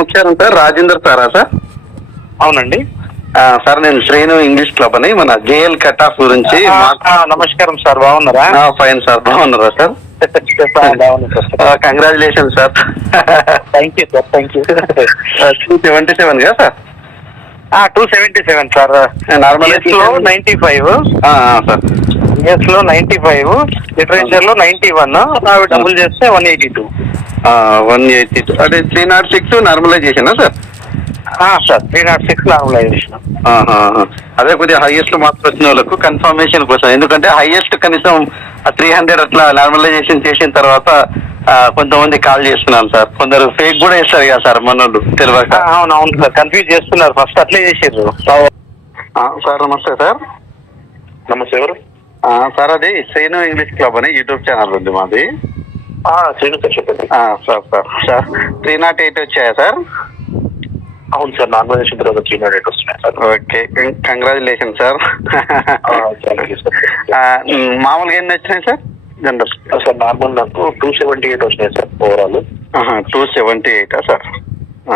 నమస్కారం సార్, రాజేందర్ సారా సార్? అవునండి సార్, నేను శ్రేణు ఇంగ్లీష్ క్లబ్ అని మన జేఎల్ కట్ ఆఫ్ గురించి. నమస్కారం సార్, బాగున్నారా? ఫైన్ సార్, బాగున్నారా sir? Congratulation sir. Thank you sir, thank you. 277 కదా సార్? 277 సార్. నార్మల్ లో 95 సార్, ఇయర్స్ లో 95, లిటరేచర్ లో 91, అవి డబుల్ చేస్తే 182. 182 అంటే 306 నార్మలైజేషన్ సార్? Sir 306 normalisation. అదే కొద్దిగా హైయెస్ట్ మార్క్స్ వచ్చిన వాళ్ళకు కన్ఫర్మేషన్ కోసం, ఎందుకంటే హైయెస్ట్ కనీసం 300 అట్లా నార్మలైజేషన్ చేసిన తర్వాత కొంతమంది కాల్ చేస్తున్నాం సార్. కొందరు ఫేక్ కూడా వేస్తారు కదా సార్ మనోళ్ళు తెలియక. అవును సార్, కన్ఫ్యూజ్ చేస్తున్నారు. ఫస్ట్ అట్లే చేసారు సార్. నమస్తే సార్. నమస్తే, ఎవరు సార్? అది శ్రేణు ఇంగ్లీష్ క్లబ్ అని యూట్యూబ్ ఛానల్ ఉంది మాది. శ్రీను సార్, చెప్పండి. సార్ 308 వచ్చాయా సార్? అవును సార్, నార్మలైజేషన్ తర్వాత 308 వస్తున్నాయి సార్. Okay, congratulation sir. మామూలుగా ఎన్ని వచ్చినాయి సార్? జనరల్ సార్ నార్మల్ నాకు 278 వచ్చినాయి సార్ ఓవరాల్. 278 సార్?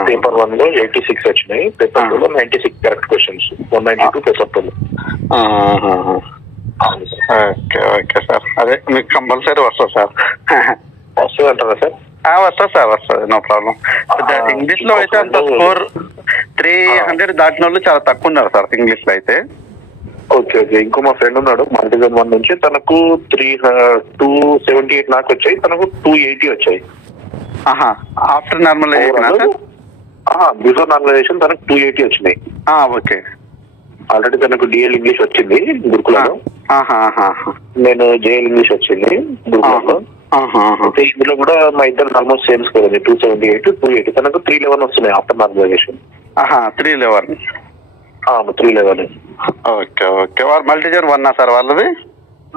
పేపర్ 1 లో 86 వచ్చినాయి, పేపర్ 2 లో 96 కరెక్ట్ క్వశ్చన్స్, 192 పేపర్ 2 లో. ఓకే ఓకే సార్, అదే మీకు కంపల్సరీ వస్తుంది సార్. వస్తుంది అంటారా సార్? వస్తుంది సార్, వస్తుంది, నో ప్రాబ్లం. ఇంగ్లీష్ లో అయితే అంత స్కోర్ 300 దాటిన వాళ్ళు చాలా తక్కువ ఉన్నారు సార్ ఇంగ్లీష్ లో అయితే. Okay okay. ఇంకో మా ఫ్రెండ్ ఉన్నాడు మల్టీజన్ 1 నుంచి, తనకు 278 నాకు వచ్చాయి, తనకు 280 వచ్చాయి. After normalisation? బిఫోర్ నార్మలైజేషన్ తనకు 280 వచ్చినాయి. ఓకే. ఆల్రెడీ తనకు డిఎల్ ఇంగ్లీష్ వచ్చింది గురుకులలో, నేను జేఎల్ ఇంగ్లీష్ వచ్చింది గురుకులలో. ఇందులో కూడా మా ఇద్దరు ఆల్మోస్ట్ సేమ్ స్కోర్ ఉంది, 278, 280. తనకు 311 వస్తున్నాయి ఆఫ్టర్ నార్మలైజేషన్. 311? 311. Okay okay. వాళ్ళు మల్టీజన్ 1 సార్ వాళ్ళది?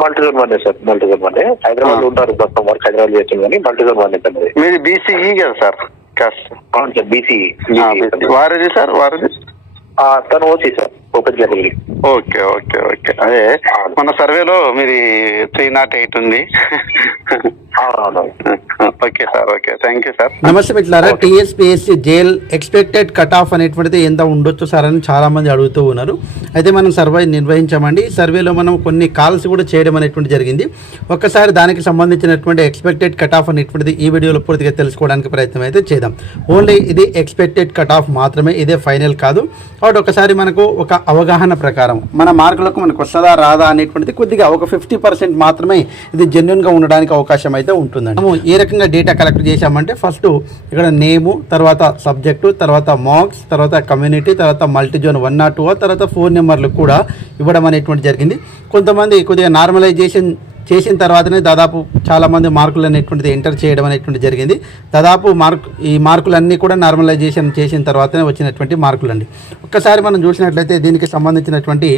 మల్టీజన్ 1 సార్, మల్టీజన్ 1. హైదరాబాద్ లో ఉంటారు, మొత్తం వర్క్ హైదరాబాద్ చేస్తాం, కానీ మల్టీజన్ 1 తనది. మీది బీసీఈ కదా సార్? కాస్ట్? అవును సార్, బీసీఈ. వారిది సార్? వారిది తను OC sir, open category. Okay okay okay. అదే మన సర్వేలో మీది 308 ఉంది. Okay sir, okay, thank you sir. నమస్తే మిత్రులారా, TSPSC JL expected cut off అనేటువంటిది ఎంత ఉండొచ్చు సార్ అని చాలామంది అడుగుతూ ఉన్నారు. అయితే మనం సర్వే నిర్వహించామండి. ఈ సర్వేలో మనం కొన్ని కాల్స్ కూడా చేయడం అనేటువంటి జరిగింది. ఒక్కసారి దానికి సంబంధించినటువంటి ఎక్స్పెక్టెడ్ కట్ ఆఫ్ అనేటువంటిది ఈ వీడియోలో పూర్తిగా తెలుసుకోవడానికి ప్రయత్నం అయితే చేద్దాం. ఓన్లీ ఇది ఎక్స్పెక్టెడ్ కట్ ఆఫ్ మాత్రమే, ఇదే ఫైనల్ కాదు. కాబట్టి ఒకసారి మనకు ఒక అవగాహన ప్రకారం మన మార్కులకు మనకు వస్తుందా రాదా అనేటువంటిది కొద్దిగా ఒక 50% మాత్రమే ఇది జెన్యున్గా ఉండడానికి అవకాశం అయితే ఉంటుందండి. మనం ఏ రకంగా డేటా కలెక్ట్ చేశామంటే ఫస్ట్ ఇక్కడ నేము, తర్వాత సబ్జెక్టు, తర్వాత మార్క్స్, తర్వాత కమ్యూనిటీ, తర్వాత మల్టీజోన్ 1 or 2, తర్వాత ఫోన్ నెంబర్లు కూడా ఇవ్వడం అనేటువంటి జరిగింది. కొంతమంది కొద్దిగా నార్మలైజేషన్ చేసిన తర్వాతనే దాదాపు చాలామంది మార్కులు అనేటువంటిది ఎంటర్ చేయడం అనేటువంటి జరిగింది. దాదాపు ఈ మార్కులన్నీ కూడా నార్మలైజేషన్ చేసిన తర్వాతనే వచ్చినటువంటి మార్కులు అండి. ఒక్కసారి మనం చూసినట్లయితే దీనికి సంబంధించినటువంటి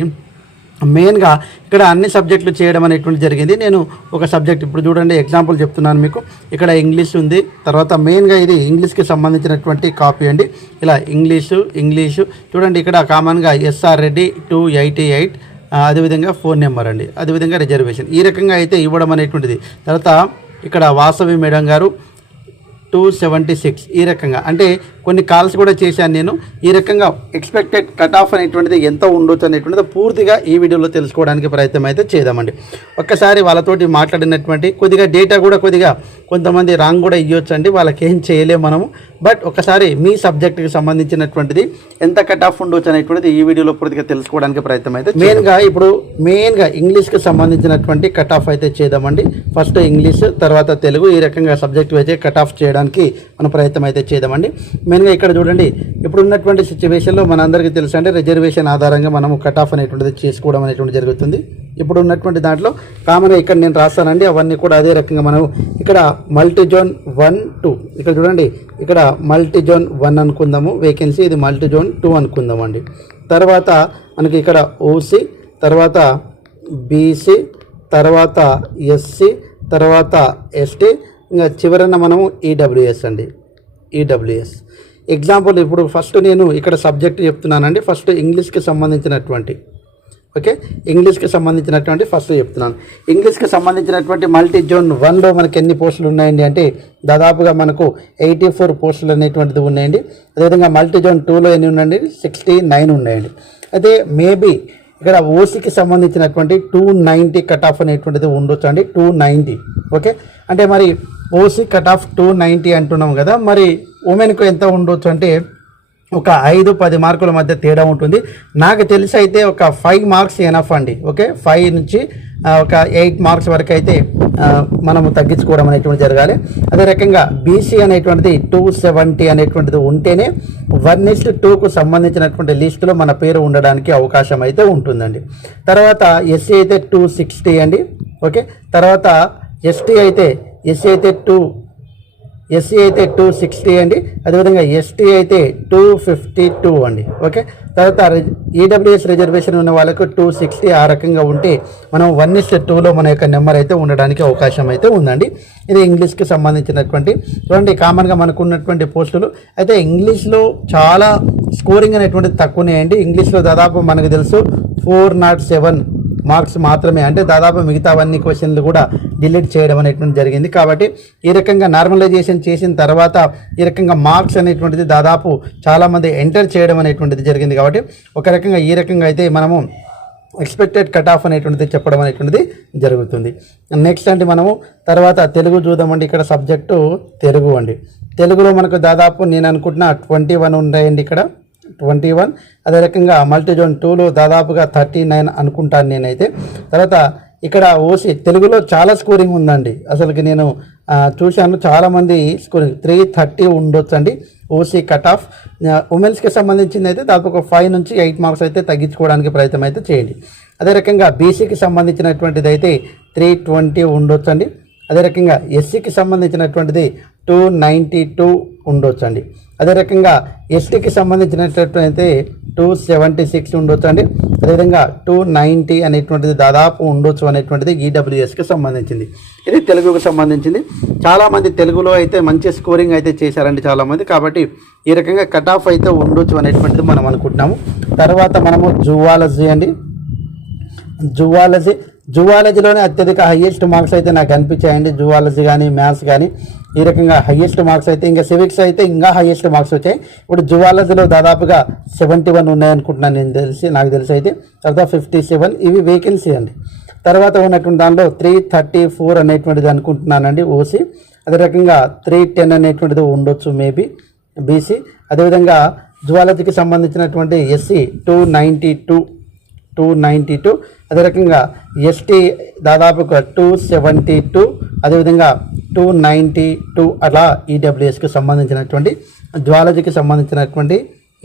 మెయిన్గా ఇక్కడ అన్ని సబ్జెక్టులు చేయడం అనేటువంటి జరిగింది. నేను ఒక సబ్జెక్ట్ ఇప్పుడు చూడండి, ఎగ్జాంపుల్ చెప్తున్నాను మీకు. ఇక్కడ ఇంగ్లీష్ ఉంది, తర్వాత మెయిన్గా ఇది ఇంగ్లీష్కి సంబంధించినటువంటి కాపీ అండి. ఇలా ఇంగ్లీషు చూడండి, ఇక్కడ కామన్గా ఎస్ఆర్ రెడ్డి 288, అదేవిధంగా ఫోన్ నెంబర్ అండి, అదేవిధంగా రిజర్వేషన్. ఈ రకంగా అయితే ఇవ్వడం అనేటువంటిది. తర్వాత ఇక్కడ వాసవి మేడం గారు 276. ఈ రకంగా అంటే కొన్ని కాల్స్ కూడా చేశాను నేను. ఈ రకంగా ఎక్స్పెక్టెడ్ కట్ ఆఫ్ అనేటువంటిది ఎంత ఉండొచ్చు అనేటువంటిది పూర్తిగా ఈ వీడియోలో తెలుసుకోవడానికి ప్రయత్నం అయితే చేద్దామండి. ఒక్కసారి వాళ్ళతోటి మాట్లాడినటువంటి కొద్దిగా డేటా కూడా కొద్దిగా కొంతమంది రాంగ్ కూడా ఇవ్వచ్చు అండి, వాళ్ళకి ఏం చేయలేము మనము. బట్ ఒకసారి మీ సబ్జెక్ట్కి సంబంధించినటువంటిది ఎంత కట్ ఆఫ్ ఉండొచ్చు అనేటువంటిది ఈ వీడియోలో పూర్తిగా తెలుసుకోవడానికి ప్రయత్నం అయితే మెయిన్గా ఇంగ్లీష్కి సంబంధించినటువంటి కట్ ఆఫ్ అయితే చేద్దామండి. ఫస్ట్ ఇంగ్లీష్, తర్వాత తెలుగు, ఈ రకంగా సబ్జెక్ట్ అయితే కట్ ఆఫ్ చేయడానికి మన ప్రయత్నం అయితే చేద్దామండి. మెయిన్గా ఇక్కడ చూడండి, ఇప్పుడు ఉన్నటువంటి సిచ్యువేషన్లో మనందరికీ తెలుసు అంటే రిజర్వేషన్ ఆధారంగా మనము కట్ ఆఫ్ అనేటువంటిది చేసుకోవడం అనేటువంటి జరుగుతుంది. ఇప్పుడు ఉన్నటువంటి దాంట్లో కామన్గా ఇక్కడ నేను రాస్తానండి, అవన్నీ కూడా అదే రకంగా మనం ఇక్కడ మల్టీజోన్ 1, 2 ఇక్కడ చూడండి, ఇక్కడ మల్టీజోన్ 1 అనుకుందాము వేకెన్సీ, ఇది మల్టీజోన్ 2 అనుకుందాం అండి. తర్వాత మనకి ఇక్కడ ఓసీ, తర్వాత బీసీ, తర్వాత ఎస్సీ, తర్వాత ఎస్టీ, ఇంకా చివరన మనము ఈడబ్ల్యూఎస్ అండి, ఈడబ్ల్యూఎస్. ఎగ్జాంపుల్ ఇప్పుడు ఫస్ట్ నేను ఇక్కడ సబ్జెక్ట్ చెప్తున్నానండి. ఫస్ట్ ఇంగ్లీష్కి సంబంధించినటువంటి ఓకే, ఇంగ్లీష్కి సంబంధించినటువంటి ఫస్ట్ చెప్తున్నాను. ఇంగ్లీష్కి సంబంధించినటువంటి మల్టీ జోన్ 1లో మనకి ఎన్ని పోస్టులు ఉన్నాయండి అంటే దాదాపుగా మనకు 84 పోస్టులు అనేటువంటిది ఉన్నాయండి. అదేవిధంగా మల్టీ జోన్ 2లో ఎన్ని ఉన్నాయండి, 69 ఉన్నాయండి. అయితే మేబీ ఇక్కడ ఓసీకి సంబంధించినటువంటి 290 కట్ ఆఫ్ అనేటువంటిది ఉండొచ్చు అండి, 290. ఓకే, అంటే మరి ఓసీ కట్ ఆఫ్ 290 అంటున్నాం కదా, మరి ఉమెన్కు ఎంత ఉండొచ్చు అంటే ఒక 5-10 మార్కుల మధ్య తేడా ఉంటుంది. నాకు తెలిసి అయితే ఒక 5 మార్క్స్ ఎనఫ్ అండి. ఓకే, 5 నుంచి ఒక 8 మార్క్స్ వరకు అయితే మనము తగ్గించుకోవడం అనేటువంటి జరగాలి. అదే రకంగా బీసీ అనేటువంటిది 270 అనేటువంటిది ఉంటేనే 1:2కు సంబంధించినటువంటి లిస్టులో మన పేరు ఉండడానికి అవకాశం అయితే ఉంటుందండి. తర్వాత ఎస్సీ అయితే 260 అండి. ఓకే, తర్వాత ఎస్సీ అయితే 260 అండి. అదేవిధంగా ఎస్టీ అయితే 252 అండి. ఓకే, తర్వాత ఈడబ్ల్యూఎస్ రిజర్వేషన్ ఉన్న వాళ్ళకు 260 ఆ రకంగా ఉంటే మనం 1:2లో మన యొక్క నెంబర్ అయితే ఉండడానికి అవకాశం అయితే ఉందండి. ఇది ఇంగ్లీష్కి సంబంధించినటువంటి చూడండి కామన్గా మనకు ఉన్నటువంటి పోస్టులు. అయితే ఇంగ్లీష్లో చాలా స్కోరింగ్ అనేటువంటిది తక్కువనే అండి. ఇంగ్లీష్లో దాదాపు మనకు తెలుసు 407 మార్క్స్ మాత్రమే, అంటే దాదాపు మిగతావన్నీ క్వశ్చన్లు కూడా డిలీట్ చేయడం అనేటువంటి జరిగింది. కాబట్టి ఈ రకంగా నార్మలైజేషన్ చేసిన తర్వాత ఈ రకంగా మార్క్స్ అనేటువంటిది దాదాపు చాలామంది ఎంటర్ చేయడం అనేటువంటిది జరిగింది. కాబట్టి ఒక రకంగా ఈ రకంగా అయితే మనము ఎక్స్పెక్టెడ్ కట్ ఆఫ్ అనేటువంటిది చెప్పడం అనేటువంటిది జరుగుతుంది. నెక్స్ట్ అంటే మనము తర్వాత తెలుగు చూద్దామండి. ఇక్కడ సబ్జెక్టు తెలుగు అండి. తెలుగులో మనకు దాదాపు నేను అనుకుంటున్నా 21 ఉన్నాయండి, ఇక్కడ 21. అదే రకంగా మల్టీ జోన్ 2లో దాదాపుగా 39 అనుకుంటాను నేనైతే. తర్వాత ఇక్కడ ఓసీ తెలుగులో చాలా స్కోరింగ్ ఉందండి. అసలుకి నేను చూశాను చాలామంది స్కోరింగ్ 330 ఉండొచ్చు అండి ఓసీ కట్ ఆఫ్. ఉమెన్స్కి సంబంధించింది అయితే దాదాపు ఒక 5 నుంచి 8 మార్క్స్ అయితే తగ్గించుకోవడానికి ప్రయత్నం అయితే చేయండి. అదే రకంగా బీసీకి సంబంధించినటువంటిది అయితే 320 ఉండొచ్చు అండి. అదే రకంగా ఎస్సీకి సంబంధించినటువంటిది 292 ఉండొచ్చు అండి. అదే రకంగా ఎస్టీకి సంబంధించినట్లయితే 276 ఉండొచ్చు అండి. అదేవిధంగా 290 అనేటువంటిది దాదాపు ఉండొచ్చు అనేటువంటిది ఈడబ్ల్యూఎస్కి సంబంధించింది. ఇది తెలుగుకు సంబంధించింది. చాలామంది తెలుగులో అయితే మంచి స్కోరింగ్ అయితే చేశారండి చాలామంది. కాబట్టి ఈ రకంగా కట్ ఆఫ్ అయితే ఉండొచ్చు అనేటువంటిది మనం అనుకుంటున్నాము. తర్వాత మనము జువాలజీ అండి. జువాలజీలోనే అత్యధిక హయ్యెస్ట్ మార్క్స్ అయితే నాకు అనిపించాయండి. జువాలజీ కానీ మ్యాథ్స్ కానీ ఈ రకంగా హయ్యెస్ట్ మార్క్స్ అయితే, ఇంకా సివిక్స్ అయితే ఇంకా హయ్యెస్ట్ మార్క్స్ వచ్చాయి. ఇప్పుడు జువాలజీలో దాదాపుగా 71 ఉన్నాయనుకుంటున్నాను నాకు తెలిసి అయితే. తర్వాత 57 ఇవి వేకెన్సీ అండి. తర్వాత ఉన్నటువంటి దానిలో 334 అనేటువంటిది అనుకుంటున్నానండి ఓసీ. అదే రకంగా 310 అనేటువంటిది ఉండొచ్చు మేబీ బీసీ. అదేవిధంగా జువాలజీకి సంబంధించినటువంటి ఎస్సీ 292. అదే రకంగా ఎస్టీ దాదాపుగా 272, అదేవిధంగా 292 అలా ఈడబ్ల్యూఎస్కి సంబంధించినటువంటి జువాలజీకి సంబంధించినటువంటి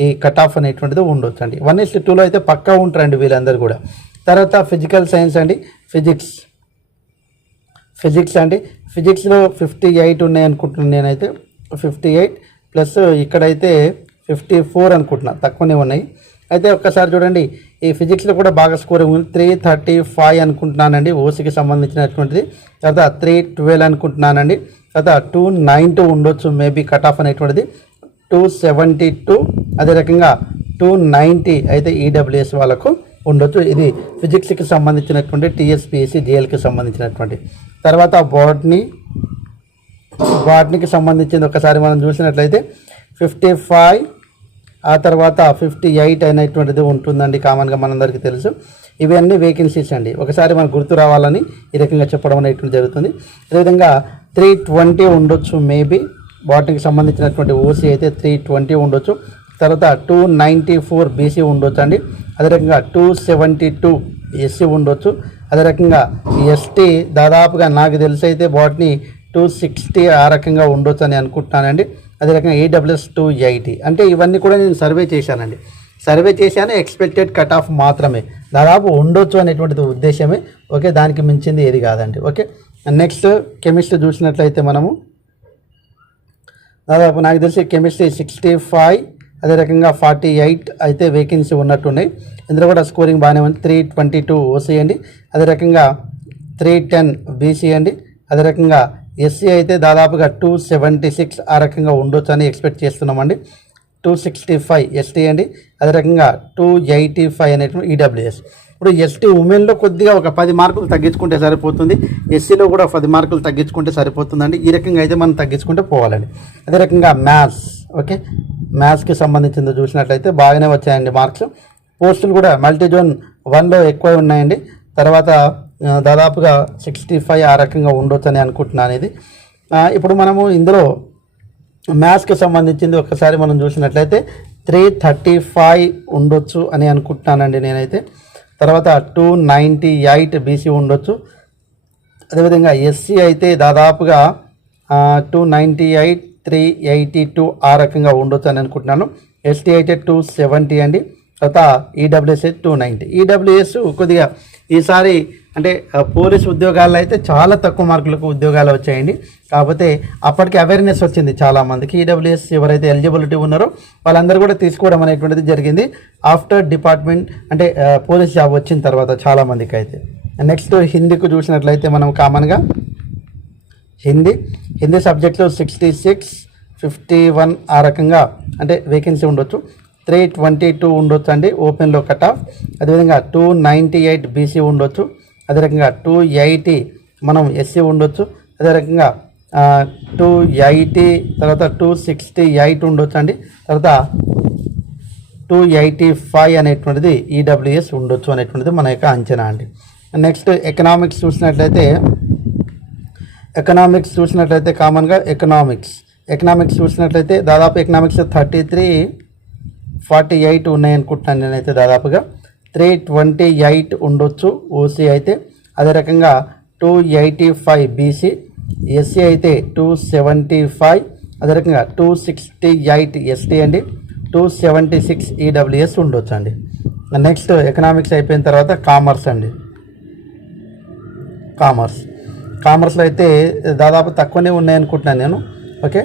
ఈ కట్ ఆఫ్ అనేటువంటిది ఉండొచ్చు అండి. 1:2లో అయితే పక్కా ఉంటారండి వీళ్ళందరూ కూడా. తర్వాత ఫిజికల్ సైన్స్ అండి. ఫిజిక్స్ అండి. ఫిజిక్స్లో 58 ఉన్నాయి అనుకుంటున్నాను నేనైతే. 58 ప్లస్ ఇక్కడైతే 54 అనుకుంటున్నా, తక్కువనే ఉన్నాయి. అయితే ఒక్కసారి చూడండి ఈ ఫిజిక్స్లో కూడా బాగా స్కోరింగ్ ఉంది. 335 అనుకుంటున్నానండి ఓసీకి సంబంధించినటువంటిది. తర్వాత 312 అనుకుంటున్నానండి. తర్వాత 292 ఉండొచ్చు మేబీ కట్ ఆఫ్ అనేటువంటిది. 272 అదే రకంగా 290 అయితే ఈడబ్ల్యూఎస్ వాళ్ళకు ఉండొచ్చు. ఇది ఫిజిక్స్కి సంబంధించినటువంటి టీఎస్పీఎస్సీ జేఎల్కి సంబంధించినటువంటి. తర్వాత బాటనీకి సంబంధించింది ఒకసారి మనం చూసినట్లయితే 55, ఆ తర్వాత 58 అనేటువంటిది ఉంటుందండి. కామన్గా మనందరికీ తెలుసు. ఇవన్నీ వేకెన్సీస్ అండి. ఒకసారి మనకు గుర్తు రావాలని ఈ రకంగా చెప్పడం అనేటువంటి జరుగుతుంది. అదేవిధంగా 320 ఉండొచ్చు మేబీ. బాటనీకి సంబంధించినటువంటి ఓసీ అయితే 320 ఉండొచ్చు. తర్వాత 294 బీసీ ఉండొచ్చు అండి. అదే రకంగా 272 ఎస్సీ ఉండొచ్చు. అదే రకంగా ఎస్టీ దాదాపుగా నాకు తెలిసి అయితే బాటనీ 260 ఆ రకంగా ఉండొచ్చు అని అనుకుంటున్నానండి. అదే రకంగా ఈడబ్ల్యూఎస్ 280. అంటే ఇవన్నీ కూడా నేను సర్వే చేశాను. ఎక్స్పెక్టెడ్ కట్ ఆఫ్ మాత్రమే, దాదాపు ఉండొచ్చు అనేటువంటిది ఉద్దేశమే. ఓకే, దానికి మించింది ఏది కాదండి. ఓకే, నెక్స్ట్ కెమిస్ట్రీ చూసినట్లయితే మనము దాదాపు నాకు తెలిసి కెమిస్ట్రీ 65, అదే రకంగా 48 అయితే వేకెన్సీ ఉన్నట్టున్నాయి. ఇందులో కూడా స్కోరింగ్ బాగానే ఉంది. 322 ఓసీ అండి. అదే రకంగా 310 బీసీ అండి. అదే రకంగా ఎస్సీ అయితే దాదాపుగా 276 ఆ రకంగా ఉండొచ్చు అని ఎక్స్పెక్ట్ చేస్తున్నామండి. 265 ఎస్టీ అండి. అదే రకంగా 285 అనేటువంటి ఈడబ్ల్యూఎస్. ఇప్పుడు ఎస్టీ ఉమెన్లో కొద్దిగా ఒక 10 మార్కులు తగ్గించుకుంటే సరిపోతుంది, ఎస్సీలో కూడా 10 మార్కులు తగ్గించుకుంటే సరిపోతుందండి. ఈ రకంగా అయితే మనం తగ్గించుకుంటే పోవాలండి. అదే రకంగా మ్యాథ్స్, ఓకే, మ్యాథ్స్కి సంబంధించింది చూసినట్లయితే బాగానే వచ్చాయండి మార్క్స్. పోస్టులు కూడా మల్టీ జోన్ 1లో ఎక్కువ ఉన్నాయండి. తర్వాత దాదాపుగా 65 ఆ రకంగా ఉండొచ్చు అని అనుకుంటున్నాను. ఇది ఇప్పుడు మనము ఇందులో మ్యాథ్స్కి సంబంధించింది ఒకసారి మనం చూసినట్లయితే 335 ఉండొచ్చు అని అనుకుంటున్నానండి నేనైతే. తర్వాత 298 బీసీ ఉండొచ్చు. అదేవిధంగా ఎస్సీ అయితే దాదాపుగా 298, 382 ఆ రకంగా ఉండొచ్చు అని అనుకుంటున్నాను. ఎస్టీ అయితే 270 అండి. తర్వాత ఈడబ్ల్యూఎస్ 290. ఈడబ్ల్యూఎస్ కొద్దిగా ఈసారి అంటే పోలీస్ ఉద్యోగాల్లో అయితే చాలా తక్కువ మార్కులకు ఉద్యోగాలు వచ్చాయండి. కాకపోతే అప్పటికి అవేర్నెస్ వచ్చింది చాలామందికి. ఈడబ్ల్యూఎస్ ఎవరైతే ఎలిజిబిలిటీ ఉన్నారో వాళ్ళందరూ కూడా తీసుకోవడం అనేటువంటిది జరిగింది ఆఫ్టర్ డిపార్ట్మెంట్ అంటే పోలీస్ జాబ్ వచ్చిన తర్వాత చాలామందికి అయితే. నెక్స్ట్ హిందీకి చూసినట్లయితే మనం కామన్గా హిందీ సబ్జెక్టులో 66, 51 ఆ రకంగా అంటే వేకెన్సీ ఉండొచ్చు. 322 ఉండొచ్చు అండి ఓపెన్లో కట్ ఆఫ్. అదేవిధంగా 298 బీసీ ఉండొచ్చు. అదే రకంగా 280 మనం ఎస్సీ ఉండొచ్చు. అదే రకంగా 280 తర్వాత 268 ఉండొచ్చు అండి. తర్వాత 285 అనేటువంటిది ఈడబ్ల్యూఎస్ ఉండొచ్చు అనేటువంటిది మన యొక్క అంచనా అండి. నెక్స్ట్ ఎకనామిక్స్ చూసినట్లయితే కామన్గా ఎకనామిక్స్ చూసినట్లయితే దాదాపు ఎకనామిక్స్ 33, 48 ఉన్నాయి అనుకుంటున్నాను నేనైతే. దాదాపుగా 328 ఉండొచ్చు ఓసీ అయితే. అదే రకంగా 285 బీసీ, ఎస్సీ అయితే 275, అదే రకంగా 268 ఎస్టీ అండి, 276 ఈడబ్ల్యూఎస్ ఉండొచ్చు అండి. నెక్స్ట్ ఎకనామిక్స్ అయిపోయిన తర్వాత కామర్స్ అండి. కామర్స్లో అయితే దాదాపు తక్కువనే ఉన్నాయనుకుంటున్నాను నేను. ఓకే,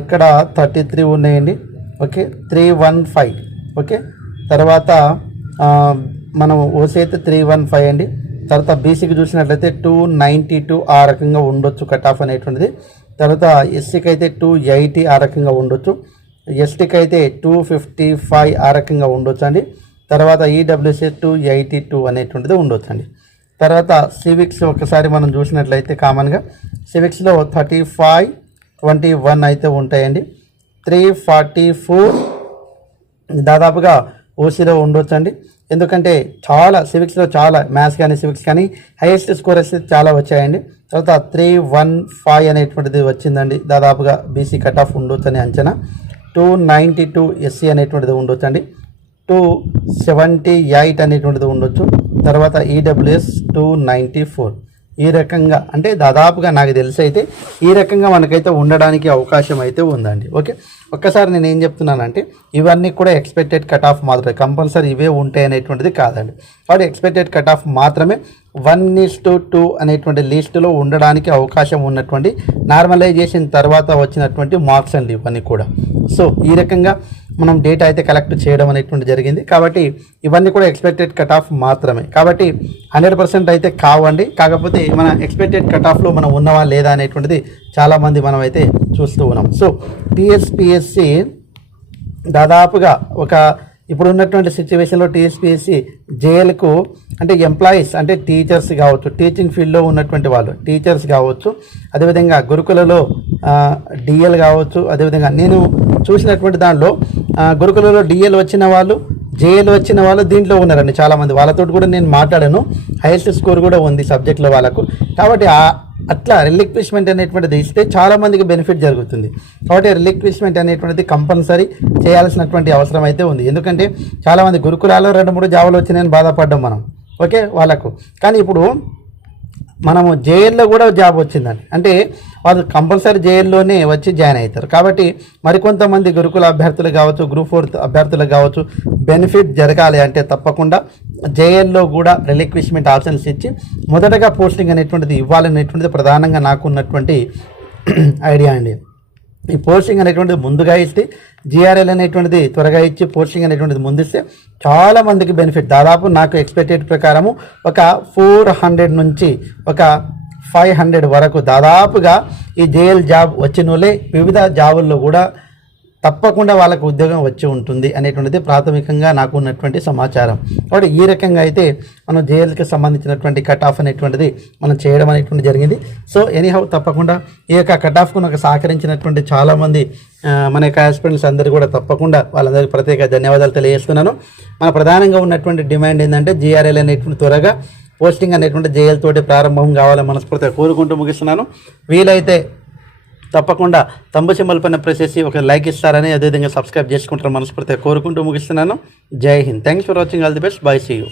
ఇక్కడ 33 ఉన్నాయండి. ఓకే, 315. ఓకే, తర్వాత మనం ఓసీ అయితే 315 అండి. తర్వాత బీసీకి చూసినట్లయితే 292 ఆ రకంగా ఉండొచ్చు కట్ ఆఫ్ అనేటువంటిది. తర్వాత ఎస్సీకి అయితే 280 ఆ రకంగా ఉండొచ్చు. ఎస్టీకి అయితే 255 ఆ రకంగా ఉండొచ్చు అండి. తర్వాత ఈడబ్ల్యూసీ 282 అనేటువంటిది ఉండొచ్చు అండి. తర్వాత సివిక్స్ ఒకసారి మనం చూసినట్లయితే కామన్గా సివిక్స్లో 35, 21 అయితే ఉంటాయండి. 344 దాదాపుగా ఓసీలో ఉండొచ్చు అండి. ఎందుకంటే చాలా సివిక్స్లో చాలా మ్యాథ్స్ కానీ సివిక్స్ కానీ హైయెస్ట్ స్కోర్స్ చాలా వచ్చాయండి. తర్వాత 315 అనేటువంటిది వచ్చిందండి. దాదాపుగా బీసీ కట్ ఆఫ్ ఉండొచ్చు అని అంచనా. 292 ఎస్సీ అనేటువంటిది ఉండొచ్చు అండి. 278 అనేటువంటిది ఉండొచ్చు. తర్వాత ఈడబ్ల్యూఎస్ 294 ఈ రకంగా అంటే దాదాపుగా నాకు తెలిసి అయితే ఈ రకంగా మనకైతే ఉండడానికి అవకాశం అయితే ఉందండి. ఓకే, ఒక్కసారి నేను ఏం చెప్తున్నానంటే ఇవన్నీ కూడా ఎక్స్పెక్టెడ్ కట్ ఆఫ్ మాత్రమే, కంపల్సరీ ఇవే ఉంటాయి అనేటువంటిది కాదండి. కాబట్టి ఎక్స్పెక్టెడ్ కట్ ఆఫ్ మాత్రమే 1:2 అనేటువంటి లిస్టులో ఉండడానికి అవకాశం ఉన్నటువంటి నార్మలైజేషన్ తర్వాత వచ్చినటువంటి మార్క్స్ అండి ఇవన్నీ కూడా. సో ఈ రకంగా మనం డేటా అయితే కలెక్ట్ చేయడం అనేటువంటి జరిగింది. కాబట్టి ఇవన్నీ కూడా ఎక్స్పెక్టెడ్ కట్ ఆఫ్ మాత్రమే. కాబట్టి 100% అయితే కావండి. కాకపోతే మన ఎక్స్పెక్టెడ్ కట్ ఆఫ్లో మనం ఉన్నవా లేదా అనేటువంటిది చాలామంది మనం అయితే చూస్తూ ఉన్నాం. సో టీఎస్పీఎస్సి దాదాపుగా ఒక ఇప్పుడు ఉన్నటువంటి సిచ్యువేషన్లో టీఎస్పీఎస్సి జేఎల్కు అంటే ఎంప్లాయీస్ అంటే టీచర్స్ కావచ్చు, టీచింగ్ ఫీల్డ్లో ఉన్నటువంటి వాళ్ళు టీచర్స్ కావచ్చు, అదేవిధంగా గురుకులలో డిఎల్ కావచ్చు. అదేవిధంగా నేను చూసినటువంటి దానిలో గురుకులలో డిఎల్ వచ్చిన వాళ్ళు, జేఎల్ వచ్చిన వాళ్ళు దీంట్లో ఉన్నారండి చాలామంది. వాళ్ళతో కూడా నేను మాట్లాడాను. హైయెస్ట్ స్కోర్ కూడా ఉంది సబ్జెక్టులో వాళ్ళకు. కాబట్టి అట్లా రిలిక్విష్మెంట్ అనేటువంటిది ఇస్తే చాలామందికి బెనిఫిట్ జరుగుతుంది. కాబట్టి రిలిక్విష్మెంట్ అనేటువంటిది కంపల్సరీ చేయాల్సినటువంటి అవసరం అయితే ఉంది. ఎందుకంటే చాలామంది గురుకులాల్లో 2-3 జాబులు వచ్చినాయని బాధపడ్డాం మనం. ఓకే వాళ్ళకు. కానీ ఇప్పుడు మనము జేఎల్లో కూడా జాబ్ వచ్చిందండి అంటే వాళ్ళు కంపల్సరీ జేఎల్లోనే వచ్చి జాయిన్ అవుతారు. కాబట్టి మరికొంతమంది గురుకుల అభ్యర్థులు కావచ్చు, గ్రూప్ 4 అభ్యర్థులు కావచ్చు బెనిఫిట్ జరగాలి అంటే తప్పకుండా జేఎల్లో కూడా రిలిక్విష్మెంట్ ఆప్షన్స్ ఇచ్చి మొదటగా పోస్టింగ్ అనేటువంటిది ఇవ్వాలనేటువంటిది ప్రధానంగా నాకు ఉన్నటువంటి ఐడియా అండి. ఈ పోస్టింగ్ అనేటువంటిది ముందుగా ఇస్తే జిఆర్ఎల్ అనేటువంటిది త్వరగా ఇచ్చి పోస్టింగ్ అనేటువంటిది ముందిస్తే చాలామందికి బెనిఫిట్. దాదాపు నాకు ఎక్స్పెక్టెడ్ ప్రకారము ఒక 400 నుంచి ఒక 500 వరకు దాదాపుగా ఈ జేఎల్ జాబ్ వచ్చిన వాళ్ళే వివిధ జాబుల్లో కూడా తప్పకుండా వాళ్ళకు ఉద్యోగం వచ్చి ఉంటుంది అనేటువంటిది ప్రాథమికంగా నాకు ఉన్నటువంటి సమాచారం. కాబట్టి ఈ రకంగా అయితే మనం జేఎల్కి సంబంధించినటువంటి కట్ ఆఫ్ అనేటువంటిది మనం చేయడం అనేటువంటి జరిగింది. సో ఎనీహౌ తప్పకుండా ఈ యొక్క కట్ ఆఫ్కు నాకు సహకరించినటువంటి చాలామంది మన యొక్క ఆస్పిరెంట్స్ అందరూ కూడా తప్పకుండా వాళ్ళందరికీ ప్రత్యేక ధన్యవాదాలు తెలియజేస్తున్నాను. మన ప్రధానంగా ఉన్నటువంటి డిమాండ్ ఏంటంటే జీఆర్ఎల్ అనేటువంటి త్వరగా పోస్టింగ్ అనేటువంటి జేఎల్ తోటి ప్రారంభం కావాలని మనస్ఫూర్తిగా కోరుకుంటూ ముగిస్తున్నాను. వీలైతే తప్పకుండా తంబు సింబల్ పైన ప్రెస్ చేసి ఒక లైక్ ఇస్తారని, అదేవిధంగా సబ్స్క్రైబ్ చేసుకుంటారని మనస్ఫూర్తిగా కోరుకుంటూ ముగిస్తున్నాను. జై హింద్. Thanks for watching. All the best. Bye. See you.